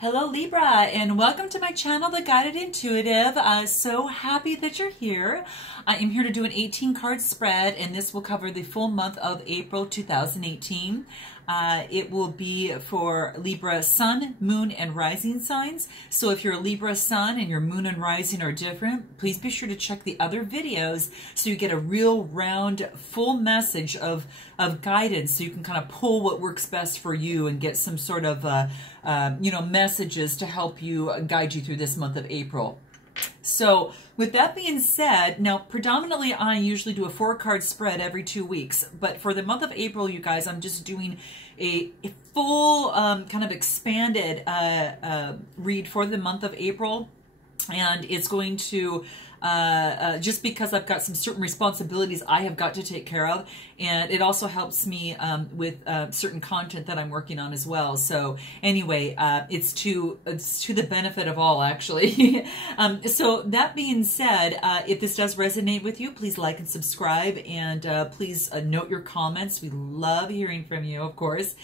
Hello Libra, and welcome to my channel, The Guided Intuitive. So happy that you're here. I am here to do an 18 card spread, and this will cover the full month of April 2018. It will be for Libra Sun, Moon, and Rising signs. So if you're a Libra Sun and your Moon and Rising are different, please be sure to check the other videos so you get a real round, full message of guidance, so you can kind of pull what works best for you and get some sort of messages to help you guide you through this month of April. So with that being said, now predominantly I usually do a 4-card spread every 2 weeks, but for the month of April, you guys, I'm just doing a full kind of expanded read for the month of April. And it's going to, just because I've got some certain responsibilities I have got to take care of, and it also helps me with certain content that I'm working on as well. So anyway, it's to the benefit of all, actually. So that being said, if this does resonate with you, please like and subscribe, and please note your comments. We love hearing from you, of course.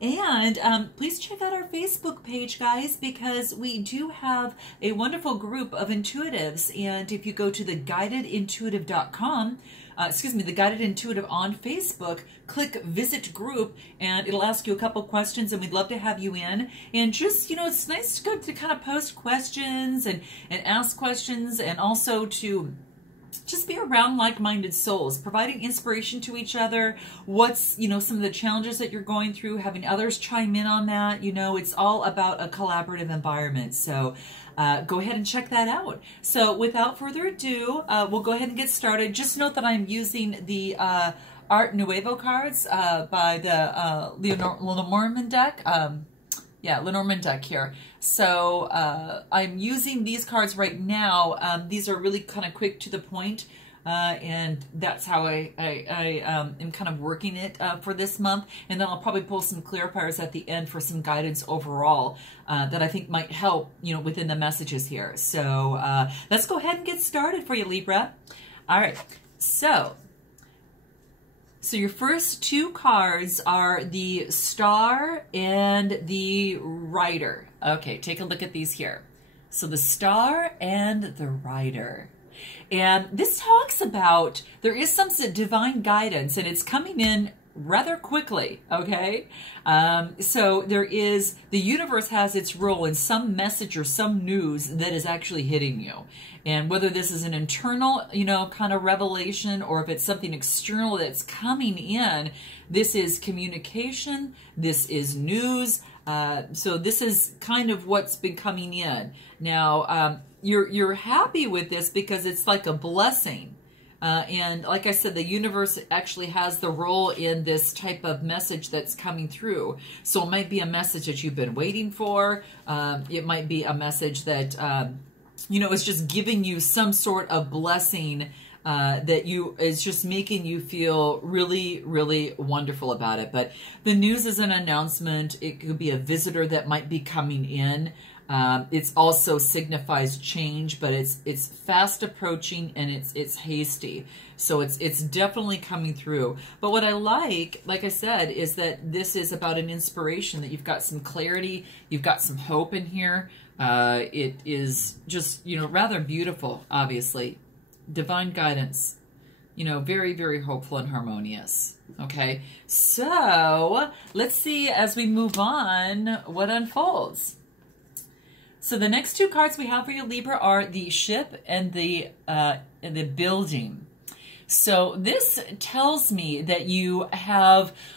And please check out our Facebook page, guys, because we do have a wonderful group of intuitives. And if you go to theguidedintuitive.com, The Guided Intuitive on Facebook, click Visit Group, and it'll ask you a couple questions, and we'd love to have you in. And just, it's nice to go to kind of post questions and ask questions, and also to just be around like-minded souls, providing inspiration to each other. What's, some of the challenges that you're going through, having others chime in on that. It's all about a collaborative environment. So go ahead and check that out. So without further ado, we'll go ahead and get started. Just note that I'm using the Art Nuevo cards by the Lenormand deck. Lenormand deck here. So I'm using these cards right now. These are really kind of quick to the point, and that's how I am kind of working it for this month. And then I'll probably pull some clarifiers at the end for some guidance overall that I think might help, within the messages here. So let's go ahead and get started for you, Libra. All right, so your first 2 cards are the Star and the Rider. Okay, take a look at these here. So the Star and the Rider. And this talks about, there is some divine guidance, and it's coming in rather quickly, okay? So there is, the universe has its role in some message or some news that is actually hitting you. And whether this is an internal, kind of revelation, or if it's something external that's coming in, this is communication, this is news. So this is kind of what's been coming in. Now, you're happy with this because it's like a blessing. And like I said, the universe actually has the role in this type of message that's coming through. So it might be a message that you've been waiting for. It might be a message that, it's just giving you some sort of blessing that is just making you feel really, really wonderful about it. But the news is an announcement. It could be a visitor that might be coming in. It also signifies change, but it's fast approaching, and it's hasty. So it's definitely coming through. But what I like I said, is that this is about an inspiration, that you've got some clarity, you've got some hope in here. It is just, rather beautiful, obviously. Divine guidance, very, very hopeful and harmonious. Okay, so let's see as we move on what unfolds. So the next 2 cards we have for you, Libra, are the Ship and the Building. So this tells me that you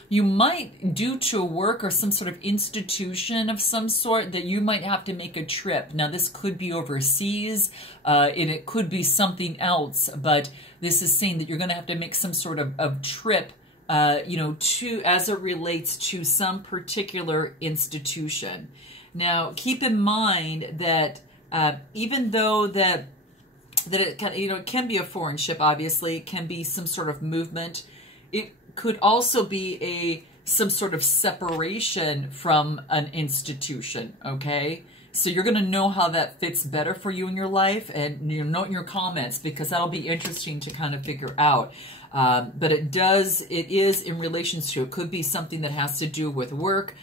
might, due to work or some sort of institution of some sort, that you might have to make a trip. Now this could be overseas, and it could be something else, but this is saying that you're going to have to make some sort of trip, as it relates to some particular institution. Now, keep in mind that even though that it can, it can be a foreign ship, obviously, it can be some sort of movement. It could also be some sort of separation from an institution, okay? So you're going to know how that fits better for you in your life, and note in your comments, because that'll be interesting to kind of figure out. But it is in relation to, it could be something that has to do with work,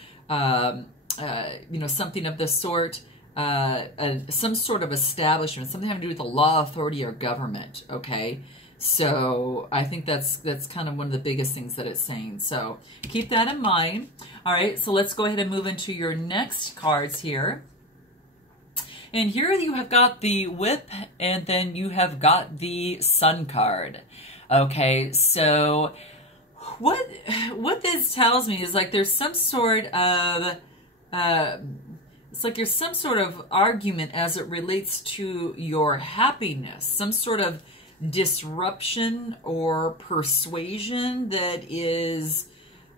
you know, something of the sort, some sort of establishment, something having to do with the law, authority, or government, okay? So I think that's kind of one of the biggest things that it's saying. So keep that in mind. All right, so let's go ahead and move into your next cards here. And here you have got the Whip, and then you have got the Sun card. Okay, so what this tells me is like there's some sort of it's like there's some sort of argument as it relates to your happiness, some sort of disruption or persuasion that is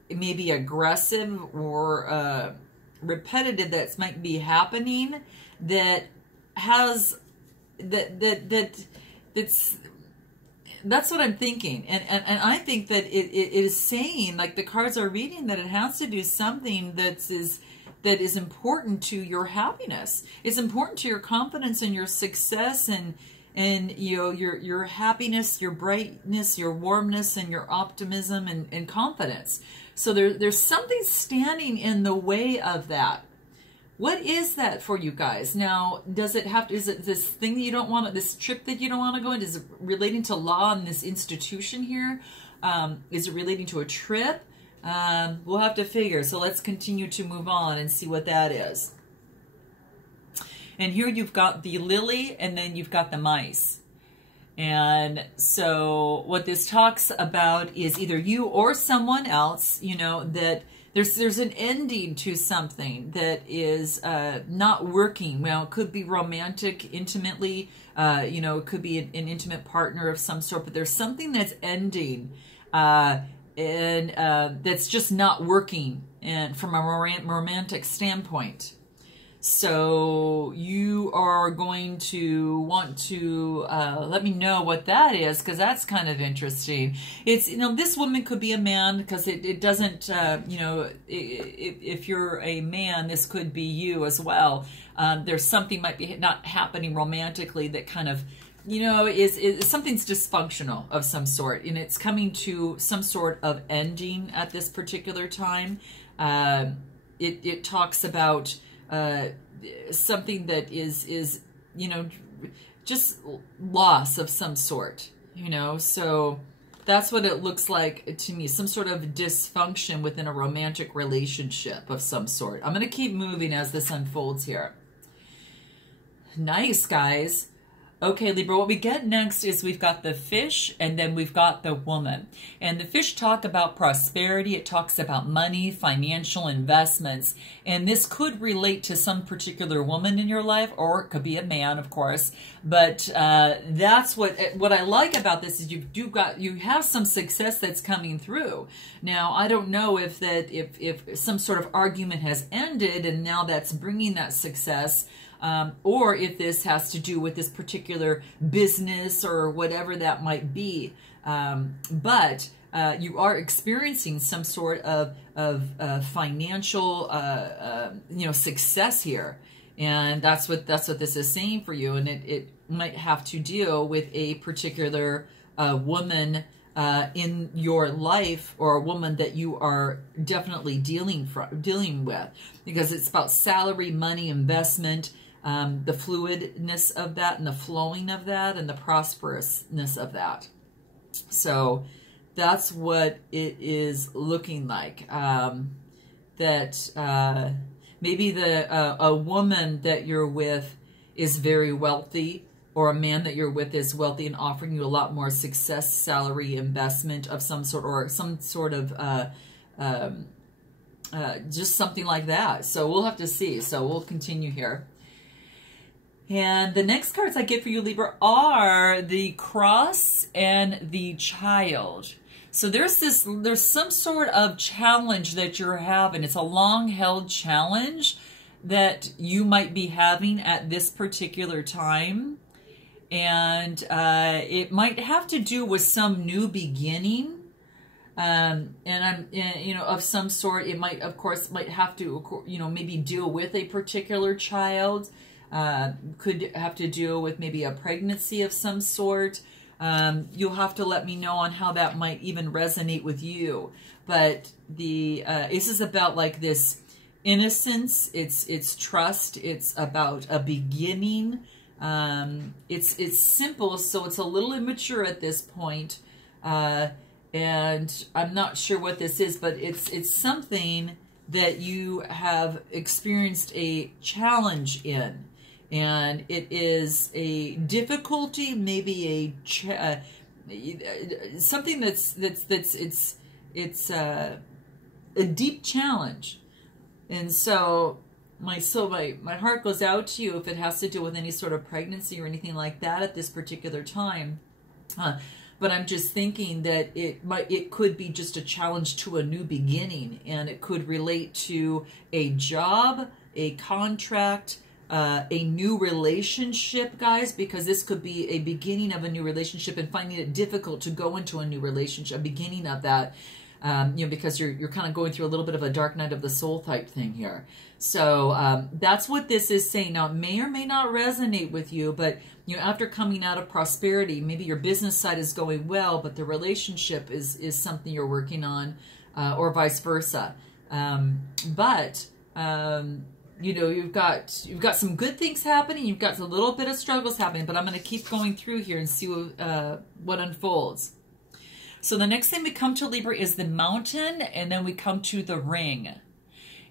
maybe aggressive or repetitive that might be happening that has that's what I'm thinking, and I think that it is saying, like the cards are reading, that it has to do something that is important to your happiness. It's important to your confidence and your success, and you know, your happiness, your brightness, your warmness, and your optimism and confidence. So there's something standing in the way of that. What is that for you guys? Now, does it have to, is it this thing that you don't want, this trip that you don't want to go in? Is it relating to law and this institution here? Is it relating to a trip? We'll have to figure. So let's continue to move on and see what that is. And here you've got the lily, and then you've got the mice. And so what this talks about is either you or someone else, you know, that there's an ending to something that is not working. Well, it could be romantic, intimately, you know, it could be an intimate partner of some sort, but there's something that's ending and that's just not working, and from a romantic standpoint. So you are going to want to let me know what that is, because that's kind of interesting. It's, you know, this woman could be a man, because it doesn't, you know, if you're a man, this could be you as well. There's something might be not happening romantically that kind of, you know, is something's dysfunctional of some sort, and it's coming to some sort of ending at this particular time. It talks about something that is, you know, just loss of some sort, you know. So that's what it looks like to me, some sort of dysfunction within a romantic relationship of some sort. I'm going to keep moving as this unfolds here. Nice, guys. Okay, Libra, what we get next is we've got the fish, and then we've got the woman. And the fish talk about prosperity. It talks about money, financial investments. And this could relate to some particular woman in your life, or it could be a man, of course. But that's what I like about this is you have some success that's coming through. Now, I don't know if some sort of argument has ended and now that's bringing that success. Or if this has to do with this particular business or whatever that might be. But you are experiencing some sort of financial, you know, success here. And that's what this is saying for you. And it might have to deal with a particular woman in your life, or a woman that you are definitely dealing with, because it's about salary, money, investment, the fluidness of that, and the flowing of that, and the prosperousness of that. So that's what it is looking like. That maybe a woman that you're with is very wealthy, or a man that you're with is wealthy and offering you a lot more success, salary, investment of some sort, or some sort of just something like that. So we'll have to see. So we'll continue here. And the next cards I get for you, Libra, are the Cross and the Child. So there's some sort of challenge that you're having. It's a long-held challenge that you might be having at this particular time. And it might have to do with some new beginning. You know, of some sort. It might, of course, might have to, you know, maybe deal with a particular child. Could have to do with maybe a pregnancy of some sort. You'll have to let me know on how that might even resonate with you. But this is about like this innocence. It's trust. It's about a beginning. It's simple, so it's a little immature at this point. And I'm not sure what this is, but it's something that you have experienced a challenge in. And it is a difficulty, maybe something it's a deep challenge. And so my heart goes out to you if it has to do with any sort of pregnancy or anything like that at this particular time. But I'm just thinking that it could be just a challenge to a new beginning, and it could relate to a job, a contract, a new relationship, guys, because this could be a beginning of a new relationship and finding it difficult to go into a new relationship, a beginning of that, because you're kind of going through a little bit of a dark night of the soul type thing here. So that's what this is saying. Now, it may or may not resonate with you, but after coming out of prosperity, maybe your business side is going well, but the relationship is something you're working on, or vice versa. You've got some good things happening. You've got a little bit of struggles happening, but I'm going to keep going through here and see what unfolds. So the next thing we come to, Libra, is the mountain, and then we come to the ring.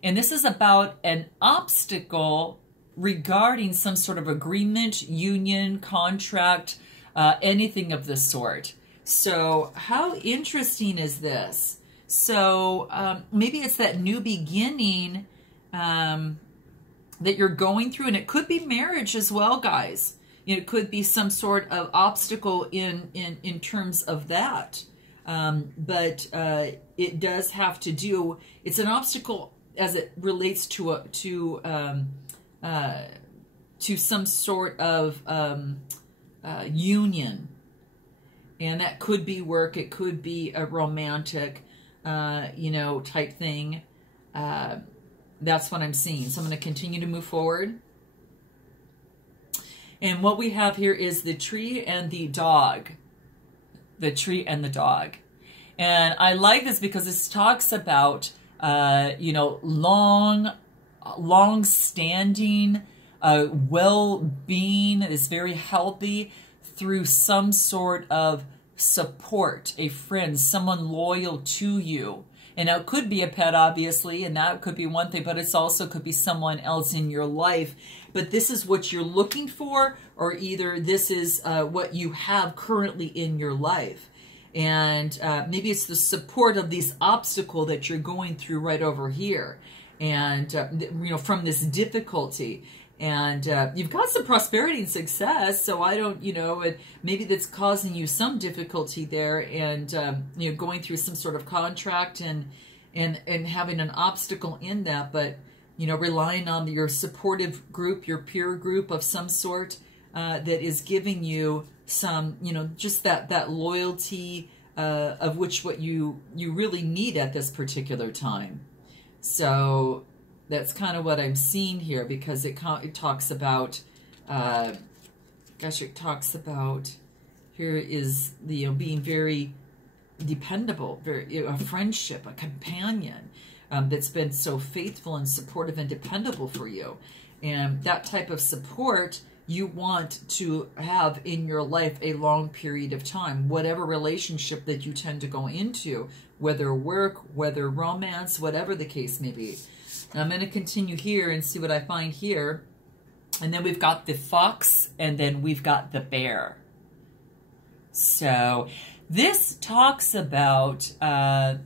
And this is about an obstacle regarding some sort of agreement, union, contract, anything of the sort. So how interesting is this? So maybe it's that new beginning that you're going through, and it could be marriage as well, guys. It could be some sort of obstacle in terms of that. But it does have to do, it's an obstacle as it relates to some sort of union. And that could be work, it could be a romantic, type thing. That's what I'm seeing. So I'm going to continue to move forward. And what we have here is the tree and the dog. The tree and the dog. And I like this because this talks about, long-standing well-being that is very healthy through some sort of support, a friend, someone loyal to you. And now it could be a pet, obviously, and that could be one thing, but it's also could be someone else in your life. But this is what you're looking for, or either this is what you have currently in your life. And maybe it's the support of this obstacle that you're going through right over here. And, from this difficulty. And you've got some prosperity and success, so I don't, maybe that's causing you some difficulty there, and going through some sort of contract and having an obstacle in that, but relying on your supportive group, your peer group of some sort that is giving you some, just that loyalty of which what you really need at this particular time. So that's kind of what I'm seeing here, because it talks about, it talks about, here is the being very dependable, very a friendship, a companion that's been so faithful and supportive and dependable for you. And that type of support you want to have in your life a long period of time, whatever relationship that you tend to go into, whether work, whether romance, whatever the case may be. I'm going to continue here and see what I find here. And then we've got the fox, and then we've got the bear. So this talks about, let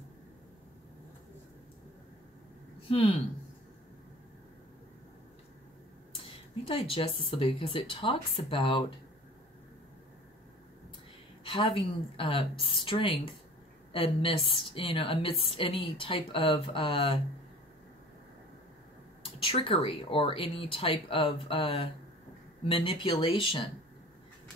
me digest this a little bit, because it talks about having strength amidst any type of trickery or any type of manipulation.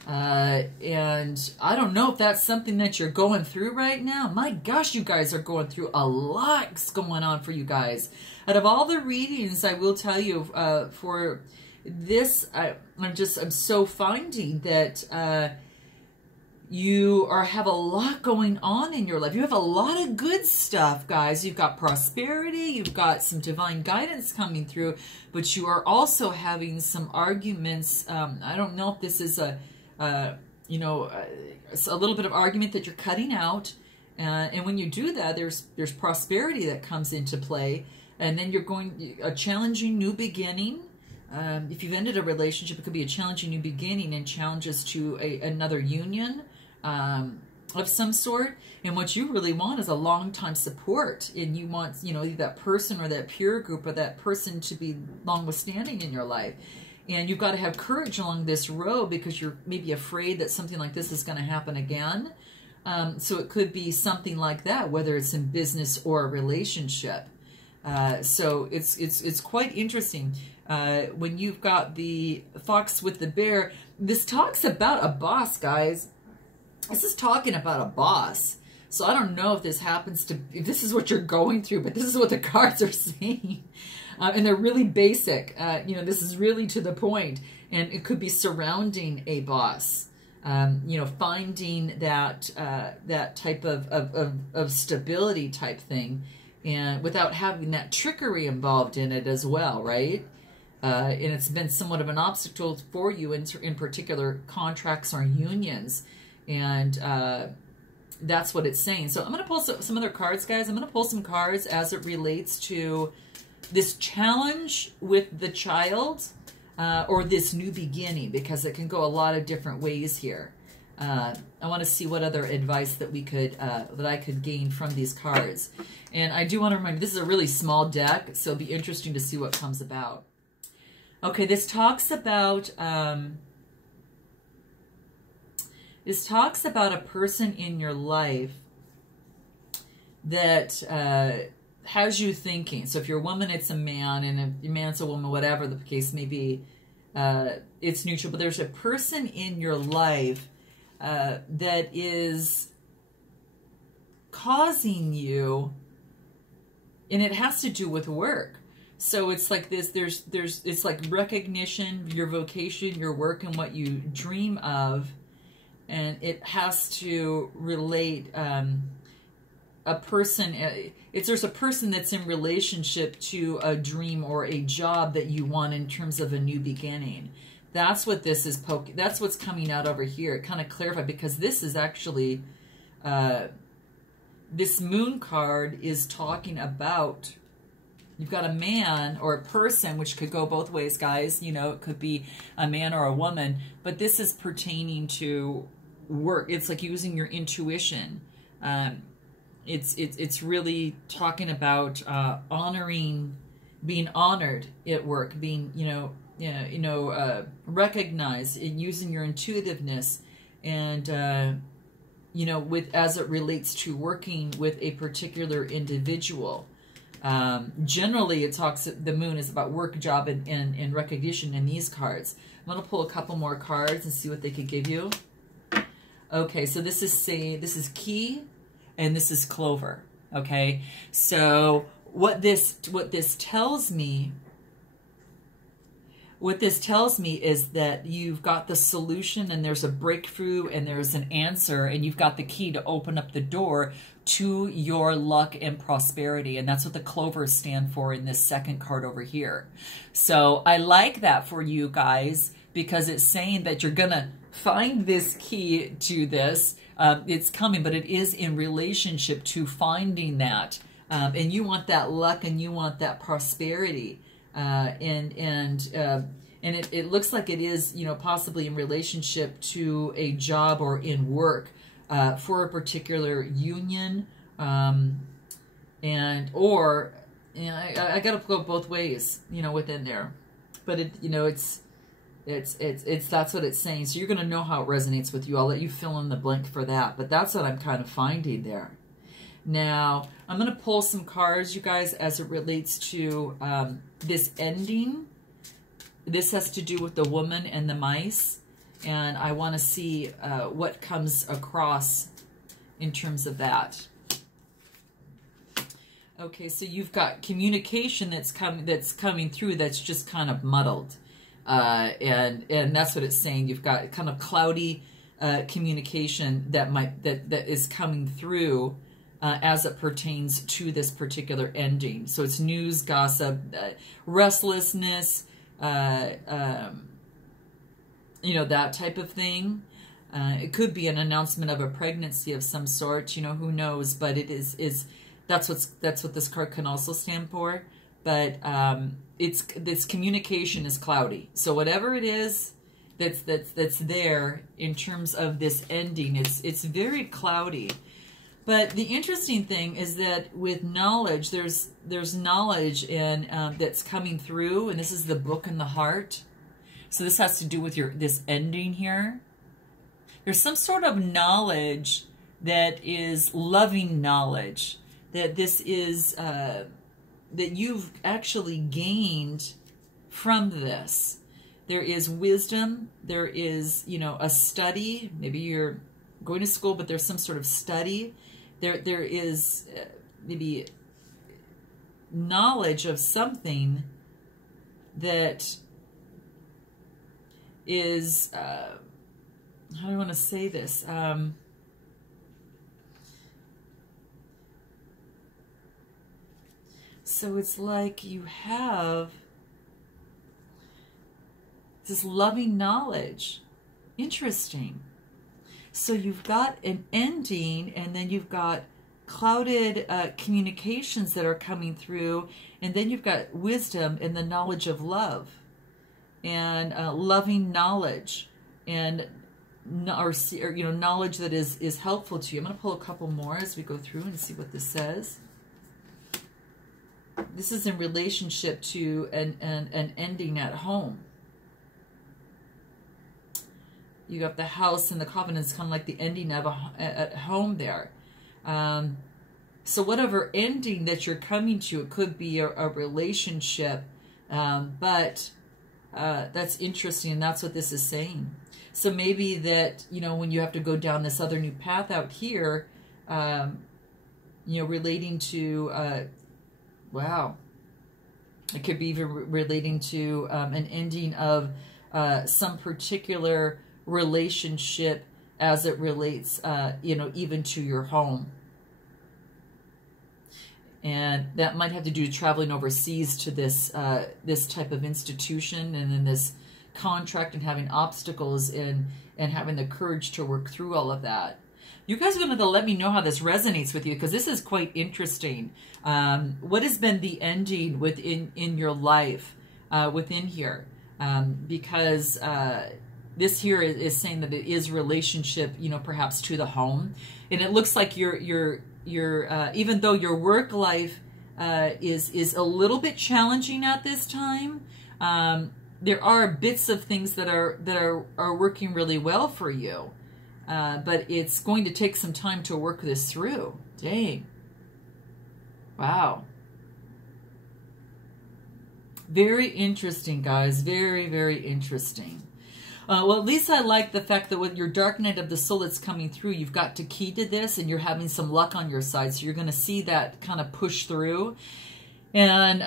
And I don't know if that's something that you're going through right now. My gosh, you guys are going through a lot going on for you guys. Out of all the readings, I will tell you for this, I'm so finding that You have a lot going on in your life. You have a lot of good stuff, guys. You've got prosperity. You've got some divine guidance coming through, but you are also having some arguments. I don't know if this is a little bit of argument that you're cutting out. And when you do that, there's prosperity that comes into play. And then you're going a challenging new beginning. If you've ended a relationship, it could be a challenging new beginning and challenges to another union of some sort. And what you really want is a long-time support. And you want, that person or that peer group or that person to be long withstanding in your life. And you've got to have courage along this road because you're maybe afraid that something like this is going to happen again. So it could be something like that, whether it's in business or a relationship. So it's quite interesting. When you've got the fox with the bear, this talks about a boss, guys. This is talking about a boss. So I don't know if this if this is what you're going through, but this is what the cards are saying. And they're really basic. This is really to the point. And it could be surrounding a boss. Finding that type of stability type thing, and without having that trickery involved in it as well, right? And it's been somewhat of an obstacle for you in particular contracts or unions, and that's what it's saying. So I'm going to pull some other cards, guys. I'm going to pull some cards as it relates to this challenge with the child. Or this new beginning, because it can go a lot of different ways here. I want to see what other advice that I could gain from these cards. And I do want to remind you, this is a really small deck, so it'll be interesting to see what comes about. Okay, this talks about a person in your life that has you thinking. So if you're a woman, it's a man, and if your man's a woman, whatever the case may be, it's neutral. But there's a person in your life that is causing you, and it has to do with work. So it's like this, it's like recognition, your vocation, your work, and what you dream of, and it has to relate a person. There's a person that's in relationship to a dream or a job that you want in terms of a new beginning. That's what this is that's what's coming out over here. It kind of clarified, because this is actually this moon card is talking about, you've got a man or a person, which could go both ways, guys. It could be a man or a woman, but this is pertaining to work. It's like using your intuition. It's really talking about honoring, being honored at work, being recognized, and using your intuitiveness, and as it relates to working with a particular individual. Generally, the moon is about work, job, and recognition in these cards. I'm going to pull a couple more cards and see what they could give you. Okay, so this is key, and this is clover. Okay, so what this tells me is that you've got the solution, and there's a breakthrough, and there's an answer, and you've got the key to open up the door to your luck and prosperity. And that's what the clovers stand for in this second card over here. So I like that for you guys, because it's saying that you're gonna find this key to this. It's coming, but it is in relationship to finding that. And you want that luck, and you want that prosperity. And it looks like it is, possibly in relationship to a job or in work, for a particular union, I got to go both ways, within there, but that's what it's saying. So you're going to know how it resonates with you. I'll let you fill in the blank for that, but that's what I'm kind of finding there. Now, I'm going to pull some cards, you guys, as it relates to this ending. This has to do with the woman and the mice, and I want to see what comes across in terms of that. Okay, so you've got communication that's coming through that's just kind of muddled, and that's what it's saying. You've got kind of cloudy communication that is coming through as it pertains to this particular ending. So it's news, gossip, restlessness, you know, that type of thing. It could be an announcement of a pregnancy of some sort, you know, who knows, but it is that's what this card can also stand for. But this communication is cloudy. So whatever it is that's there in terms of this ending, it's very cloudy. But the interesting thing is that with knowledge, there's knowledge that's coming through, and this is the book and the heart. So this has to do with this ending here. There's some sort of knowledge that is loving knowledge, that this is that you've actually gained from this. There is wisdom. There is, you know, a study. Maybe you're going to school, but there's some sort of study. There is maybe knowledge of something that is, how do I want to say this? So it's like you have this loving knowledge. Interesting. So you've got an ending, and then you've got clouded communications that are coming through, and then you've got wisdom and the knowledge of love, and loving knowledge, and or you know, knowledge that is helpful to you. I'm going to pull a couple more as we go through and see what this says. This is in relationship to an ending at home. You got the house and the covenants, kind of like the ending of at home there. So whatever ending that you're coming to, it could be a relationship, but that's interesting, and that's what this is saying. So maybe that, you know, when you have to go down this other new path out here, you know, relating to, wow, it could be even relating to an ending of some particular relationship as it relates, you know, even to your home. And that might have to do with traveling overseas to this this type of institution, and then this contract, and having obstacles, and having the courage to work through all of that. You guys are going to let me know how this resonates with you, because this is quite interesting. What has been the ending within your life within here? Because this here is saying that it is relationship, you know, perhaps to the home, and it looks like you're even though your work life is a little bit challenging at this time, there are bits of things that are working really well for you, but it's going to take some time to work this through. Dang. Wow. Very interesting, guys. Very, very interesting. Well, at least I like the fact that with your dark night of the soul that's coming through, you've got to key to this, and you're having some luck on your side. So you're going to see that kind of push through. And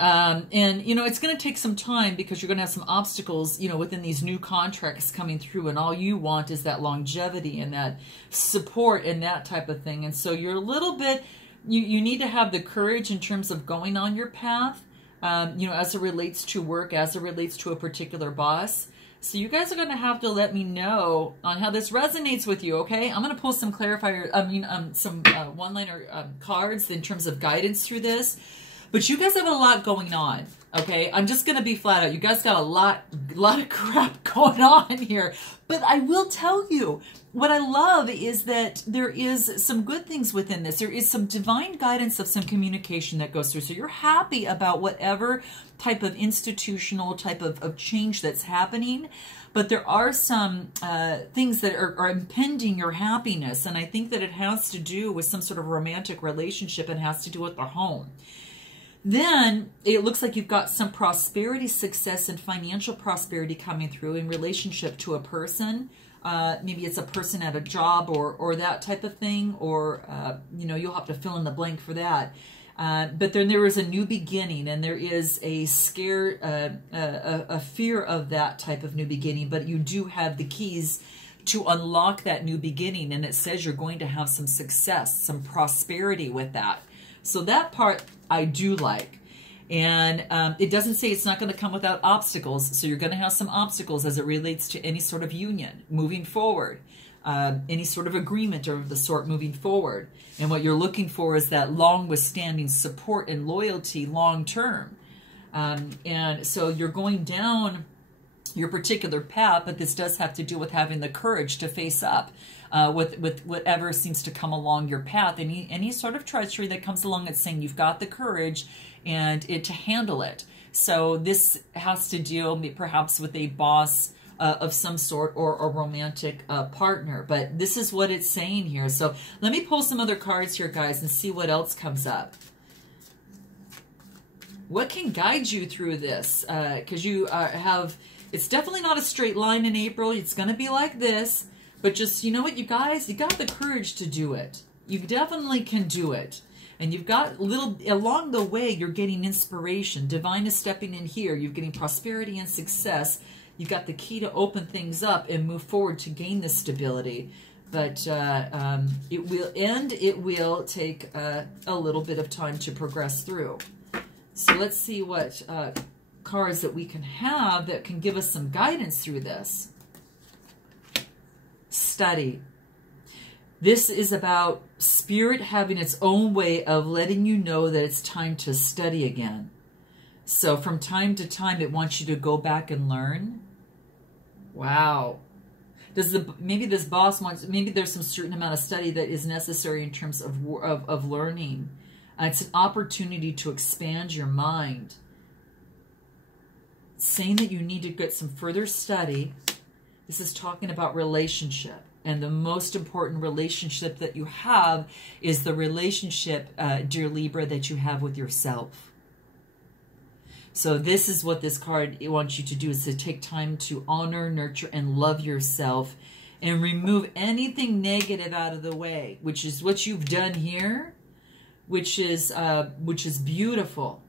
you know, it's going to take some time, because you're going to have some obstacles, you know, within these new contracts coming through, and all you want is that longevity and that support and that type of thing. And so you're a little bit, you need to have the courage in terms of going on your path, you know, as it relates to work, as it relates to a particular boss. So you guys are going to have to let me know on how this resonates with you, okay? I'm going to pull some clarifier, some one-liner cards in terms of guidance through this. But you guys have a lot going on, okay? I'm just going to be flat out. You guys got a lot of crap going on here. But I will tell you, what I love is that there is some good things within this. There is some divine guidance of some communication that goes through. So you're happy about whatever type of institutional type of change that's happening. But there are some things that are impeding your happiness. And I think that it has to do with some sort of romantic relationship, and has to do with the home. Then it looks like you've got some prosperity, success, and financial prosperity coming through in relationship to a person. Maybe it's a person at a job, or that type of thing, or, you know, you'll have to fill in the blank for that. But then there is a new beginning, and there is a scare, a fear of that type of new beginning, but you do have the keys to unlock that new beginning. And it says you're going to have some success, some prosperity with that. So that part I do like. And it doesn't say it's not going to come without obstacles. So you're going to have some obstacles as it relates to any sort of union moving forward, any sort of agreement of the sort moving forward. And what you're looking for is that long withstanding support and loyalty long term. And so you're going down your particular path, but this does have to do with having the courage to face up with whatever seems to come along your path. Any sort of treachery that comes along, it's saying you've got the courage and to handle it. So this has to deal perhaps with a boss of some sort or a romantic partner. But this is what it's saying here. So let me pull some other cards here, guys, and see what else comes up. What can guide you through this? Because you have, it's definitely not a straight line in April. It's going to be like this. But just, you know what, you guys, you got the courage to do it. You definitely can do it. And you've got along the way, you're getting inspiration. Divine is stepping in here. You're getting prosperity and success. You've got the key to open things up and move forward to gain this stability. But it will take a little bit of time to progress through. So let's see what cards that we can have that can give us some guidance through this. Study. This is about Spirit having its own way of letting you know that it's time to study again. So from time to time, it wants you to go back and learn. Wow. Maybe this boss wants, maybe there's some certain amount of study that is necessary in terms of learning. It's an opportunity to expand your mind. It's saying that you need to get some further study. This is talking about relationship. And the most important relationship that you have is the relationship, dear Libra, that you have with yourself. So this is what this card wants you to do, is to take time to honor, nurture, and love yourself and remove anything negative out of the way, which is what you've done here, which is beautiful.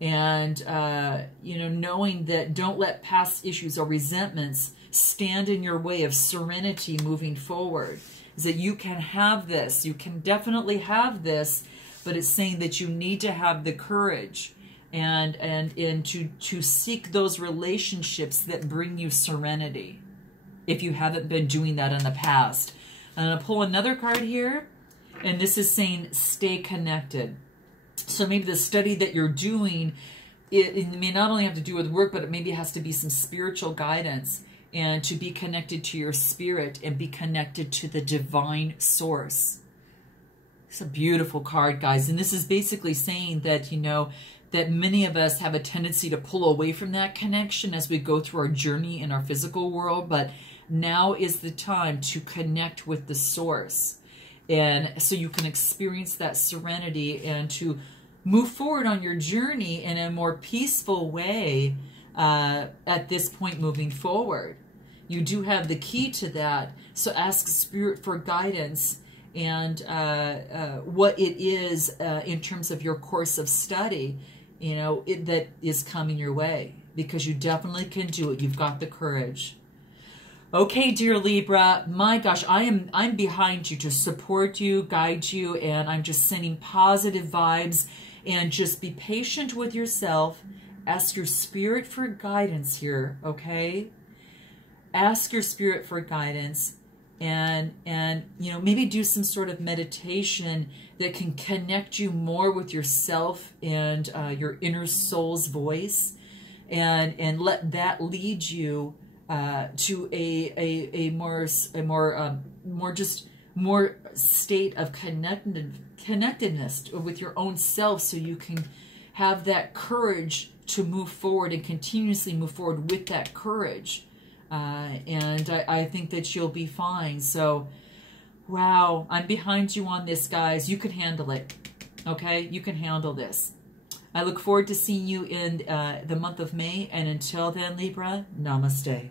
And, you know, knowing that don't let past issues or resentments stand in your way of serenity moving forward. Is that you can have this. You can definitely have this, but it's saying that you need to have the courage and to seek those relationships that bring you serenity if you haven't been doing that in the past. I'm going to pull another card here, and this is saying stay connected. So maybe the study that you're doing, it may not only have to do with work, but it maybe has to be some spiritual guidance, and to be connected to your spirit and be connected to the divine source. It's a beautiful card, guys. And this is basically saying that, you know, that many of us have a tendency to pull away from that connection as we go through our journey in our physical world. But now is the time to connect with the source. And so you can experience that serenity and to move forward on your journey in a more peaceful way at this point moving forward. You do have the key to that. So ask Spirit for guidance and what it is in terms of your course of study, you know, that is coming your way, because you definitely can do it. You've got the courage. Okay, dear Libra, my gosh, I'm behind you to support you, guide you, and I'm just sending positive vibes. And just be patient with yourself. Ask your spirit for guidance here, okay? Ask your spirit for guidance, and you know, maybe do some sort of meditation that can connect you more with yourself and your inner soul's voice, and let that lead you to a more state of connectedness with your own self, so you can have that courage to move forward and continuously move forward with that courage. And I think that you'll be fine. So, wow, I'm behind you on this, guys. You can handle it, okay? You can handle this. I look forward to seeing you in the month of May. And until then, Libra, namaste.